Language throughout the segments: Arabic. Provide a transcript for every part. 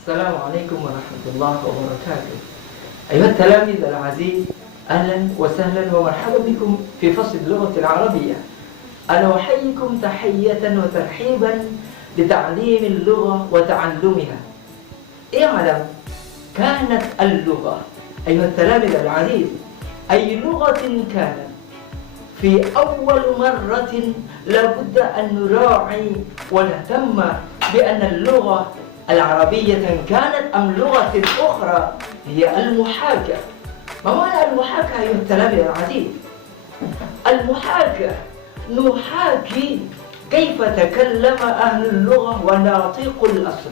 السلام عليكم ورحمة الله وبركاته. أيها التلاميذ العزيز، أهلا وسهلا ومرحبا بكم في فصل اللغة العربية. أنا أحييكم تحية وترحيبا لتعليم اللغة وتعلمها. اعلم، كانت اللغة أيها التلاميذ العزيز أي لغة كانت في أول مرة لابد أن نراعي ونهتم بأن اللغة العربية كانت أم لغة أخرى هي المحاكاة. ما معنى المحاكاة أيها التلاميذ العزيز؟ المحاكاة نحاكي كيف تكلم أهل اللغة ونعطيق الأصل.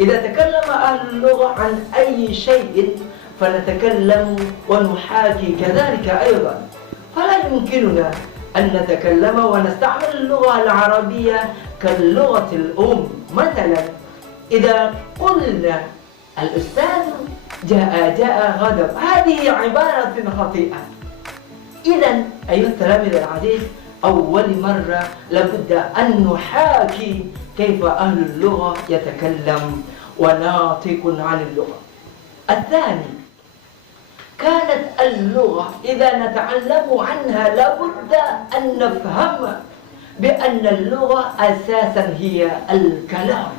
إذا تكلم أهل اللغة عن أي شيء فنتكلم ونحاكي كذلك أيضا. فلا يمكننا أن نتكلم ونستعمل اللغة العربية كاللغة الأم. مثلا إذا قلنا الأستاذ جاء غضب، هذه عبارة خاطئة. إذا أيها التلاميذ العزيز أول مرة لابد أن نحاكي كيف أهل اللغة يتكلم وناطق عن اللغة. الثاني، كانت اللغة إذا نتعلم عنها لابد أن نفهم بأن اللغة أساسا هي الكلام.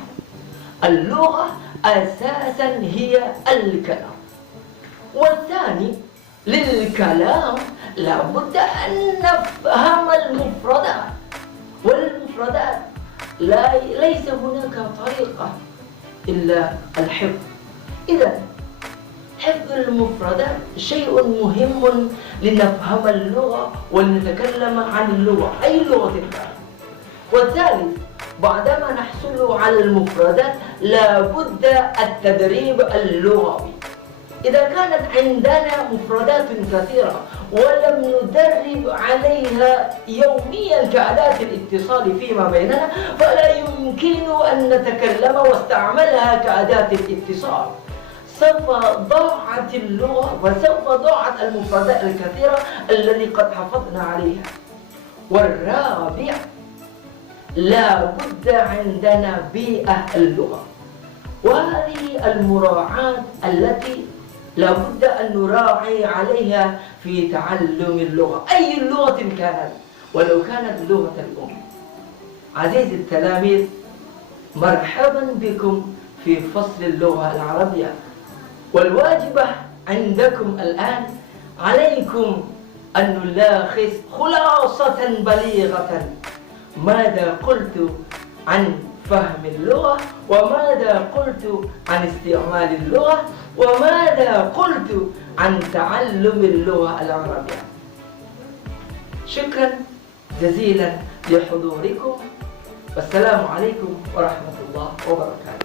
اللغة أساسا هي الكلام. والثاني، للكلام لابد أن نفهم المفردات، والمفردات ليس هناك طريقة إلا الحفظ. إذا حفظ المفردات شيء مهم لنفهم اللغة ولنتكلم عن اللغة أي لغة كانت. والثالث، بعدما نحصل على المفردات لابد التدريب اللغوي. إذا كانت عندنا مفردات كثيرة ولم ندرب عليها يوميا كأداة الاتصال فيما بيننا فلا يمكن أن نتكلم واستعملها كأداة الاتصال. سوف ضاعت اللغة وسوف ضاعت المفردات الكثيرة التي قد حفظنا عليها. والرابع، لا بد عندنا بيئة اللغة، وهذه المراعاة التي لا بد أن نراعي عليها في تعلم اللغة أي لغة كانت ولو كانت لغة الأم. عزيزي التلاميذ، مرحبا بكم في فصل اللغة العربية. والواجب عندكم الآن عليكم أن نلخص خلاصة بليغة ماذا قلت عن فهم اللغة، وماذا قلت عن استعمال اللغة، وماذا قلت عن تعلم اللغة العربية. شكرا جزيلا لحضوركم، والسلام عليكم ورحمة الله وبركاته.